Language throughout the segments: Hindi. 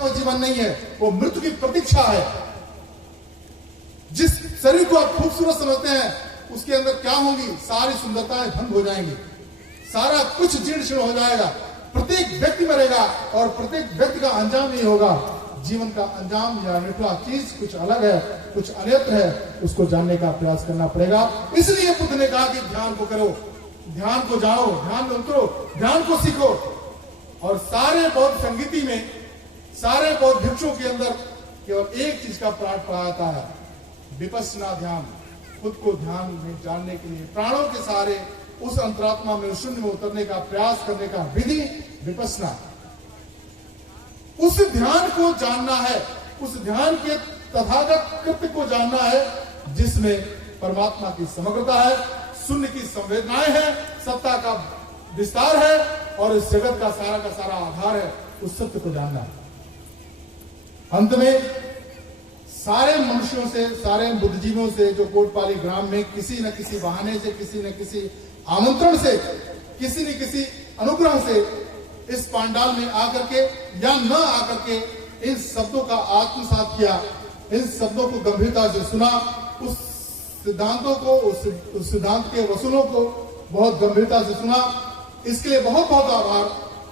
वो जीवन नहीं है, वो मृत्यु की प्रतीक्षा है। जिस शरीर को आप खूबसूरत समझते हैं उसके अंदर क्या होंगी, सारी सुंदरताएं भंग हो जाएंगी, सारा कुछ जीर्ण शीर्ण हो जाएगा, प्रत्येक व्यक्ति मरेगा और प्रत्येक व्यक्ति का अंजाम नहीं होगा। जीवन का अंजाम या निकला चीज कुछ अलग है, कुछ अन्यत्र है, उसको जानने का प्रयास करना पड़ेगा। इसलिए बुद्ध ने कहा कि ध्यान को करो, ध्यान को जाओ, ध्यान में उतरो, ध्यान को सीखो। और सारे बौद्ध संगीति में, सारे बौद्ध भिक्षुओं के अंदर केवल एक चीज का पाठ पढ़ाता है, विपश्यना ध्यान। खुद को ध्यान में जानने के लिए प्राणों के सहारे उस अंतरात्मा में, उस शून्य में उतरने का प्रयास करने का विधि विपश्यना। उस ध्यान को जानना है, उस ध्यान के तथागत कृत्य को जानना है जिसमें परमात्मा की समग्रता है, शून्य की संवेदनाएं हैं, सत्ता का विस्तार है और इस जगत का सारा आधार है। उस सत्य को जानना है। अंत में सारे मनुष्यों से, सारे बुद्धिजीवियों से जो कोटपाली ग्राम में किसी न किसी बहाने से, किसी न किसी आमंत्रण से, किसी न किसी अनुग्रह से इस पांडाल में आकर के या न आकर के इन शब्दों का आत्मसात किया, इन शब्दों को गंभीरता से सुना, उस सिद्धांतों को, उस सिद्धांत के वसूलों को बहुत गंभीरता से सुना, इसके लिए बहुत बहुत आभार,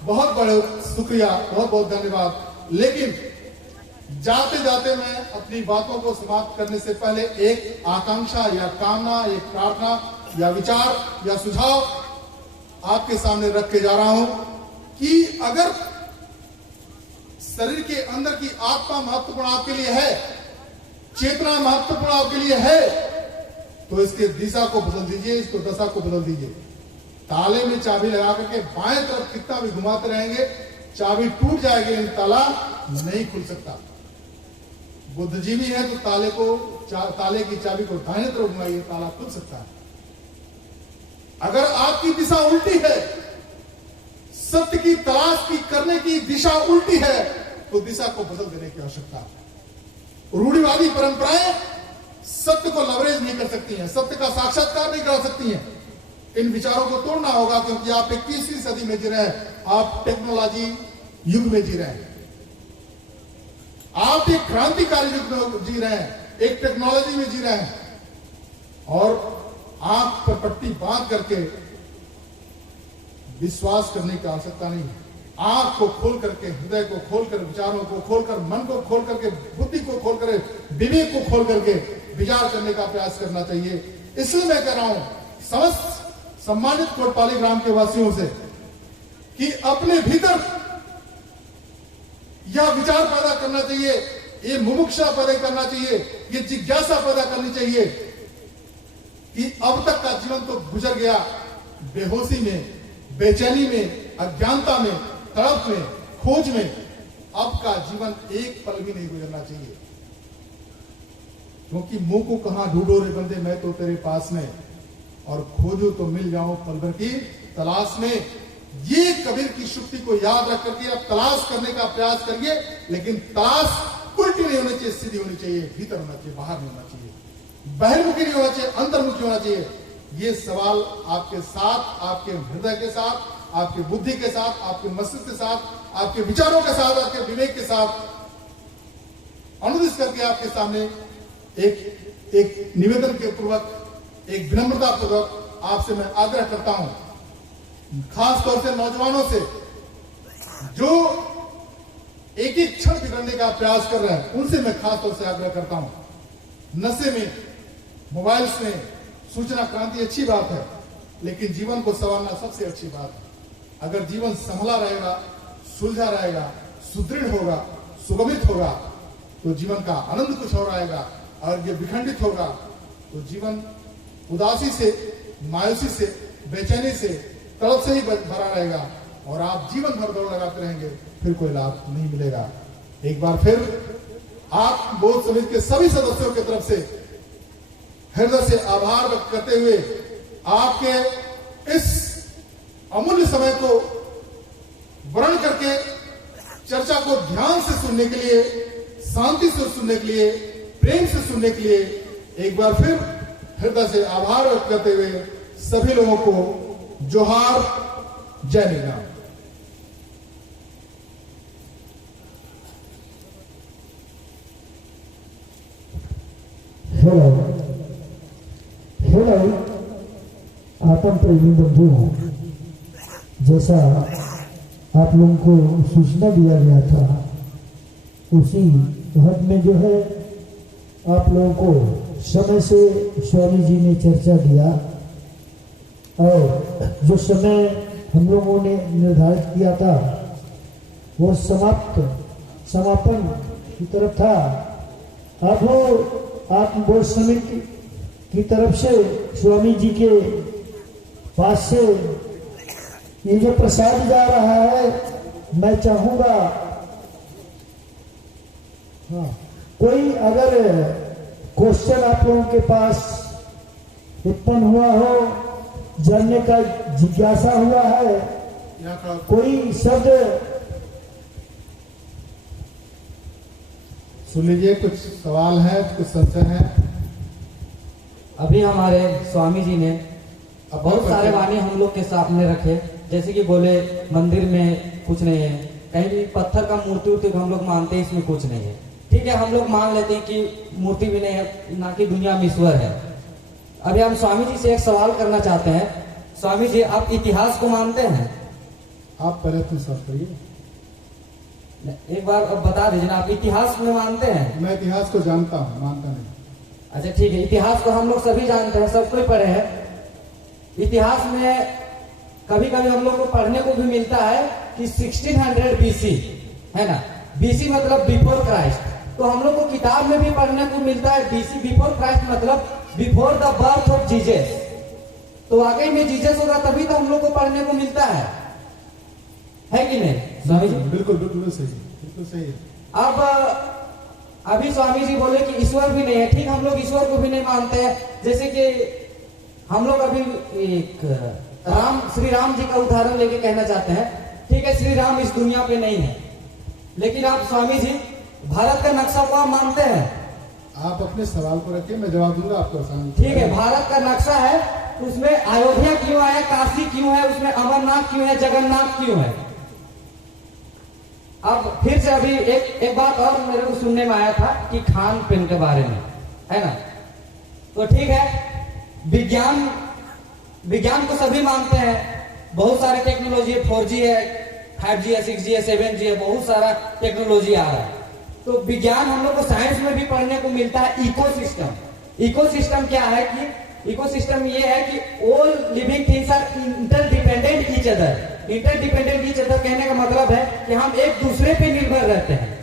बहुत बड़े शुक्रिया, बहुत बहुत धन्यवाद। लेकिन जाते जाते मैं अपनी बातों को समाप्त करने से पहले एक आकांक्षा या कामना, एक प्रार्थना या विचार या सुझाव आपके सामने रख के जा रहा हूं कि अगर शरीर के अंदर की आत्मा महत्वपूर्ण आपके लिए है, चेतना महत्वपूर्ण आपके लिए है, तो इसके दिशा को बदल दीजिए, इसको दशा को बदल दीजिए। ताले में चाबी लगा करके बाएं तरफ कितना भी घुमाते रहेंगे, चाबी टूट जाएगी, लेकिन ताला नहीं खुल सकता। बुद्धिजीवी है तो ताले की चाबी को दाहिने तरफ घुमाइए, ताला खुल सकता है। अगर आपकी दिशा उल्टी है, सत्य की तलाश की करने की दिशा उल्टी है, तो दिशा को बदल देने की आवश्यकता है। रूढ़िवादी परंपराएं सत्य को लवरेज नहीं कर सकती हैं, सत्य का साक्षात्कार नहीं करा सकती हैं। इन विचारों को तोड़ना होगा, क्योंकि आप 21वीं सदी में जी रहे हैं, आप टेक्नोलॉजी युग में जी रहे हैं, आप एक क्रांतिकारी युग में जी रहे हैं, एक टेक्नोलॉजी में जी रहे हैं। और आंख पर पट्टी बांध करके विश्वास करने की आवश्यकता नहीं है। आंख को खोल करके, हृदय को खोलकर, विचारों को खोलकर, मन को खोल करके, बुद्धि को खोल कर, विवेक को खोल करके विचार करने का प्रयास करना चाहिए। इसलिए मैं कह रहा हूं समस्त सम्मानित कोटपाली ग्राम के वासियों से कि अपने भीतर यह विचार पैदा करना चाहिए, ये मुमुक्षा पैदा करना चाहिए, ये जिज्ञासा पैदा करनी चाहिए कि अब तक का जीवन तो गुजर गया बेहोशी में, बेचैनी में, अज्ञानता में, तड़प में, खोज में। अब का जीवन एक पल भी नहीं गुजरना चाहिए, क्योंकि मुंह को कहां ढूंढो रे बंदे, मैं तो तेरे पास में, और खोजो तो मिल जाऊं पल भर की तलाश में। ये कबीर की शुक्ति को याद रख करके अब तलाश करने का प्रयास करिए, लेकिन तलाश उल्टी नहीं होनी चाहिए, सीधी होनी चाहिए, भीतर होना चाहिए, बाहर नहीं होना चाहिए, बहिर्मुखी नहीं होना चाहिए, अंतर्मुखी होना चाहिए। ये सवाल आपके साथ, आपके हृदय के साथ, आपकी बुद्धि के साथ, आपके मस्तिष्क के साथ, आपके विचारों के साथ, आपके विवेक के साथ अनुदिश करके आपके सामने एक निवेदन के पूर्वक, एक विनम्रता पूर्वक आपसे मैं आग्रह करता हूं, खास तौर से नौजवानों से जो एक एक क्षण बिगड़ने का प्रयास कर रहे हैं, उनसे मैं खास तौर से आग्रह करता हूं। नशे में, मोबाइल्स में सूचना क्रांति अच्छी बात है, लेकिन जीवन को संवारना सबसे अच्छी बात है। अगर जीवन संभला रहेगा, सुलझा रहेगा, सुदृढ़ होगा, सुगमित होगा, तो जीवन का आनंद कुछ और आएगा। और ये विखंडित होगा तो जीवन उदासी से, मायूसी से, बेचैनी से, तड़प से ही भरा रहेगा और आप जीवन भर दौड़ लगाते रहेंगे, फिर कोई लाभ नहीं मिलेगा। एक बार फिर आप बोध समिति के सभी सदस्यों की तरफ से हृदय से आभार व्यक्त करते हुए आपके इस अमूल्य समय को वर्ण करके चर्चा को ध्यान से सुनने के लिए, शांति से सुनने के लिए, प्रेम से सुनने के लिए एक बार फिर हृदय से आभार व्यक्त करते हुए सभी लोगों को जोहार, जय निगम। हेलो हेलो आत्म प्रेमी बंधुओं, जैसा आप लोगों को सूचना दिया गया था उसी वक्त में जो है आप लोगों को समय से स्वामी जी ने चर्चा किया और जो समय हम लोगों ने निर्धारित किया था वो समापन की तरफ था। अब वो आत्मबोध समिति की तरफ से स्वामी जी के पास से ये जो प्रसाद जा रहा है, मैं चाहूंगा हाँ, कोई अगर क्वेश्चन आप लोगों के पास उत्पन्न हुआ हो, जानने का जिज्ञासा हुआ है, कोई शब्द सुन लीजिए, कुछ सवाल है, कुछ संशय है। अभी हमारे स्वामी जी ने बहुत सारे वाणी हम लोग के सामने रखे, जैसे कि बोले मंदिर में कुछ नहीं है, कहीं भी पत्थर का मूर्ति उर्ति हम लोग मानते हैं, इसमें कुछ नहीं है। ठीक है, हम लोग मान लेते हैं कि मूर्ति भी नहीं है, ना कि दुनिया में ईश्वर है। अभी हम स्वामी जी से एक सवाल करना चाहते हैं। स्वामी जी, आप इतिहास को मानते हैं? आप पहले तो सब करिए, एक बार अब बता दीजिए ना, आप इतिहास में मानते हैं? मैं इतिहास को जानता हूँ, मानता नहीं। अच्छा ठीक है, इतिहास को हम लोग सभी जानते हैं, सब कोई पढ़े हैं। इतिहास में कभी कभी हम लोग को पढ़ने को भी मिलता है कि 1600 BC है ना, BC मतलब बिफोर क्राइस्ट। तो हम लोग को किताब में भी पढ़ने को मिलता है BC बिफोर क्राइस्ट मतलब before the birth of Jesus. तो वाकई में जीसस होगा तभी तो हम लोग को पढ़ने को मिलता है कि नहीं स्वामी जी? बिल्कुल बिल्कुल सही, बिल्कुल सही है। अब अभी स्वामी जी बोले कि ईश्वर भी नहीं है। ठीक, हम लोग ईश्वर को भी नहीं मानते हैं। जैसे कि हम लोग अभी एक श्री राम जी का उदाहरण लेके कहना चाहते हैं। ठीक है, श्री राम इस दुनिया पे नहीं है, लेकिन आप स्वामी जी भारत का नक्शा को आप मानते हैं? आप अपने सवाल को रखिए, मैं जवाब दूंगा आपको आसानी। ठीक है, भारत का नक्शा है, उसमें अयोध्या क्यों है, काशी क्यों है, उसमें अमरनाथ क्यों है, जगन्नाथ क्यों है? अब फिर से अभी एक बात और मेरे को सुनने में आया था कि खान पीन के बारे में, है ना। तो ठीक है, विज्ञान को सभी मानते हैं, बहुत सारे टेक्नोलॉजी है, 4G है, 5G है, 6G है, 7G है, बहुत सारा टेक्नोलॉजी आ रहा है। तो विज्ञान हम लोग को साइंस में भी पढ़ने को मिलता है इकोसिस्टम। इकोसिस्टम क्या है कि इकोसिस्टम ये है कि all living things are interdependent each other. Interdependent each other कहने का मतलब है कि हम एक दूसरे पे निर्भर रहते हैं।